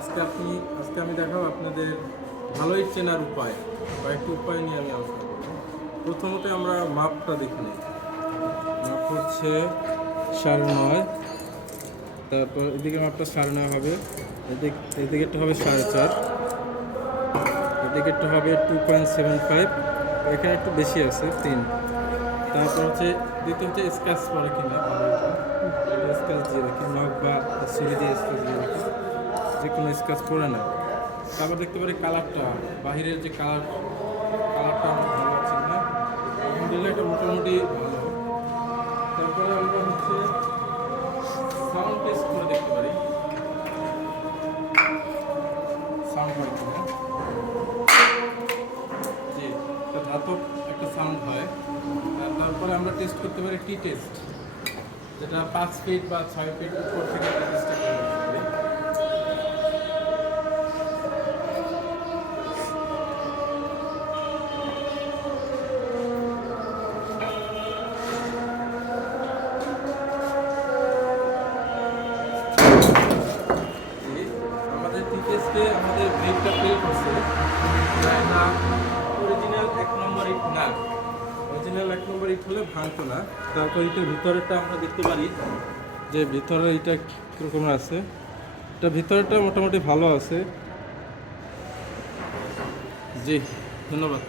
আজকে আমি দেখাবো আপনাদের ভালোই চেনার উপায়, কয়েকটি উপায় নিয়ে আমি আলোচনা করব। প্রথমত আমরা মাপটা দেখে নিই। মাপ হচ্ছে 9.5, তারপর এদিকে মাপটা 9.5 হবে, এদিকেরটা হবে 4.5, এদিকেরটা হবে 2.75, এখানে একটু বেশি আছে 3। তারপর হচ্ছে দ্বিতীয় হচ্ছে স্ক্যাচ পরে কিনা স্ক্যাচ দিয়ে রাখি, নখ বা ছুরি দিয়ে স্ক্যাচ দিয়ে রাখি, যে কোনো স্ক্যাচ করে না। তারপর দেখতে পারি কালারটা, বাহিরের যে কালারটা আমার ভালো আছে না, আলহামদুলিল্লাহ এটা মোটামুটি ভালো। তারপরে আমরা হচ্ছে সাউন্ড টেস্ট করে দেখতে পারি, সাউন্ড হয় কিনা। জি, একটা ধাতব একটা সাউন্ড হয়। আর তারপরে আমরা টেস্ট করতে পারি টি টেস্ট, যেটা 5 ফিট বা 6 ফিট উপর থেকে টেস্টটা করে দেখতে পারি। আমাদের টি টেস্টে আমাদের গ্রিপটা ফেল করছে না, অরিজিনাল 1 নম্বর ইট না। অরিজিনাল 1 নম্বর ইট হলে ভাঙতো না। তারপর এটার ভিতরেরটা আমরা দেখতে পারি যে ভিতরে এটা কীরকম আছে। এটা ভিতরেরটা মোটামুটি ভালো আছে। জি, ধন্যবাদ।